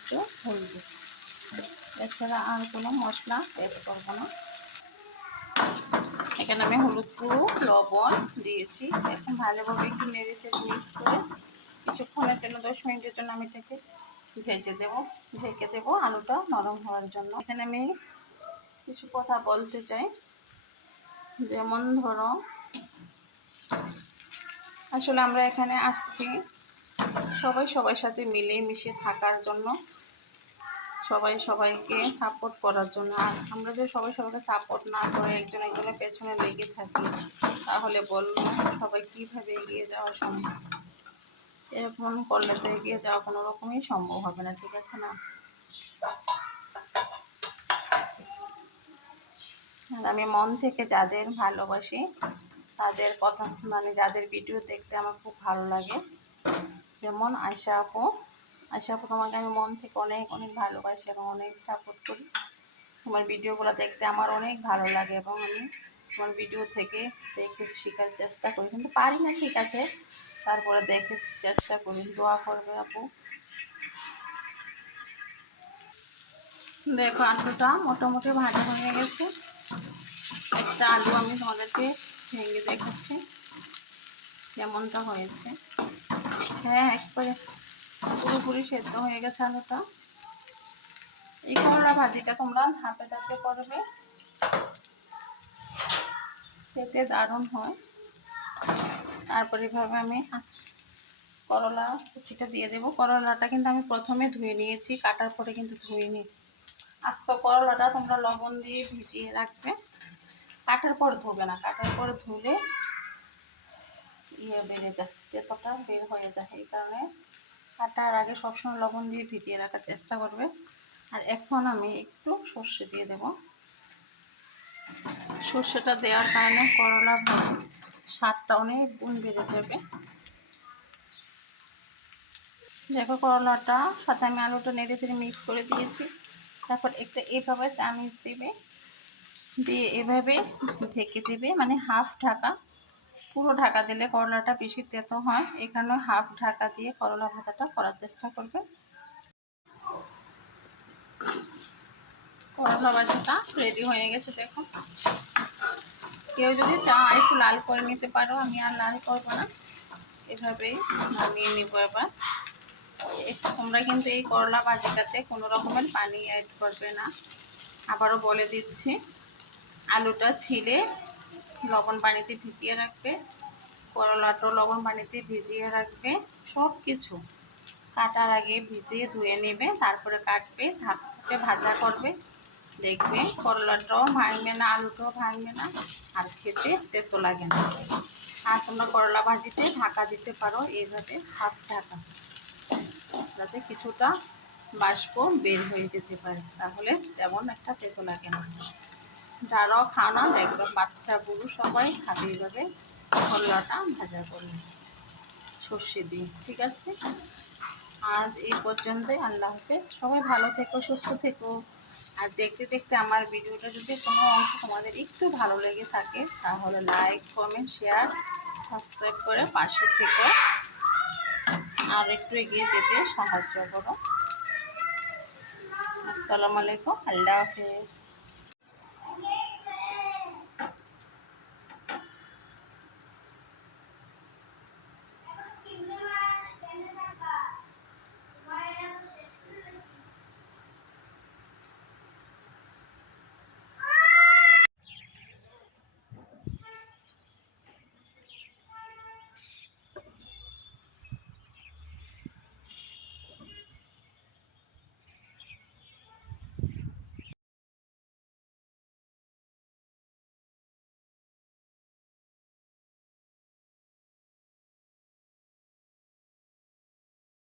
একটু হলুদ। এছাড়া আর কোনো মশলা অ্যাড করব না। এখানে আমি হলুদ গুঁড়ো, লবণ দিয়েছি। এখন ভালোভাবে একটু নেড়ে মিক্স করে কিছুক্ষণের জন্য, দশ মিনিটের জন্য আমি এটাকে ভেজে দেবো। ঢেকে দেবো আলুটা নরম হওয়ার জন্য। এখানে আমি কিছু কথা বলতে চাই। যেমন ধরো, আসলে আমরা এখানে আসছি সবাই সবার সাথে মিলে মিশে থাকার জন্য, সবাই সবাইকে সাপোর্ট করার জন্য। আর আমরা যদি সবাই সবাইকে সাপোর্ট না করে একজন একজনের পেছনে লেগে থাকি, তাহলে বলব সবাই কীভাবে এগিয়ে যাওয়া সম্ভব। এরকম করলে তো এগিয়ে যাওয়া কোনো রকমই সম্ভব হবে না, ঠিক আছে না? আর আমি মন থেকে যাদের ভালোবাসি, তাদের কথা মানে যাদের ভিডিও দেখতে আমার খুব ভালো লাগে যেমন আয়সা আপু। আয়সা আপু তোমাকে আমি মন থেকে অনেক অনেক ভালোবাসি এবং অনেক সাপোর্ট করি। তোমার ভিডিওগুলো দেখতে আমার অনেক ভালো লাগে এবং আমি তোমার ভিডিও থেকে দেখে শেখার চেষ্টা করি। কিন্তু পারি না, ঠিক আছে। তারপরে দেখে চেষ্টা করি। দোয়া করবে আপু। দেখো, আলুটা মোটামুটি ভাজা হয়ে গেছে। একটা আলু আমি তোমাদেরকে ভেঙে দেখাচ্ছি। কেমনটা হয়েছে। হ্যাঁ একবারে পুরোপুরি সেদ্ধ হয়ে গেছে আলুটা। এই করলা ভাজিটা তোমরা ধাপে ধাপে করবে। খেতে দারুণ হয়। তারপরে এভাবে আমি করলা কুচিটা দিয়ে দেবো। করলাটা কিন্তু আমি প্রথমে ধুয়ে নিয়েছি, কাটার পরে কিন্তু ধুইনি। আস্ত করলাটা তোমরা লবণ দিয়ে ভিজিয়ে রাখবে। কাটার পর ধুবে না, কাটার পর ধুলে ইয়ে বেড়ে যায় তেতোটা বের হয়ে যায়। এই কারণে কাটার আগে সবসময় লবণ দিয়ে ভিজিয়ে রাখার চেষ্টা করবে। আর এখন আমি একটু সর্ষে দিয়ে দেব। সর্ষেটা দেওয়ার কারণে করলা স্বাদটা অনেক গুণ বেড়ে যাবে। দেখো করলাটা, সাথে আমি আলুটা নেড়ে চেড়ে মিক্স করে দিয়েছি। তারপর একটা এভাবে চামিচ দিবে, দিয়ে এভাবে ঢেকে দিবে মানে হাফ ঢাকা। পুরো ঢাকা দিলে করলাটা বেশি তেতো হয়। এখানে হাফ ঢাকা দিয়ে করলা ভাজাটা করার চেষ্টা করবে করলা ভাজাটা রেডি হয়ে গেছে দেখো কেউ যদি চাও একটু লাল করে নিতে পারো, আমি আর লাল করব না। এভাবেই নামিয়ে নিবো এবার। তোমরা কিন্তু এই করলা ভাজিটাতে কোনো রকমের পানি অ্যাড করবে না। আবারও বলে দিচ্ছি, আলুটা ছিলে লবণ পানিতে ভিজিয়ে রাখবে করলাটাও লবণ পানিতে ভিজিয়ে রাখবে সব কিছু কাটার আগে ভিজিয়ে ধুয়ে নেবে, তারপরে কাটবে, ধাপে ভাজা করবে, দেখবে করলাটাও ভাঙবে না, আলুটাও ভাঙবে না, আর খেতে তেতো লাগে না। আর তোমরা করলা ভাজিতে ঢাকা দিতে পারো, এইভাবে হাফ ঢাকা, যাতে কিছুটা বাষ্প বের হয়ে যেতে পারে, তাহলে তেমন একটা তেতো লাগে না। যারাও খাও না, দেখবে বাচ্চা বুড়ো সবাই খাবে এইভাবে করলাটা ভাজা করলে সর্ষে দিয়ে, ঠিক আছে? আজ এই পর্যন্তই, আল্লাহ হাফেজ। সবাই ভালো থেকো, সুস্থ থেকো। আর দেখতে দেখতে আমার ভিডিওটা যদি কোনো অংশ তোমাদের একটু ভালো লেগে থাকে, তাহলে লাইক কমেন্ট শেয়ার সাবস্ক্রাইব করে পাশে থেকো। আর একটু এগিয়ে যেতে সাহায্য করো। আসসালামু আলাইকুম, আল্লাহ হাফেজ।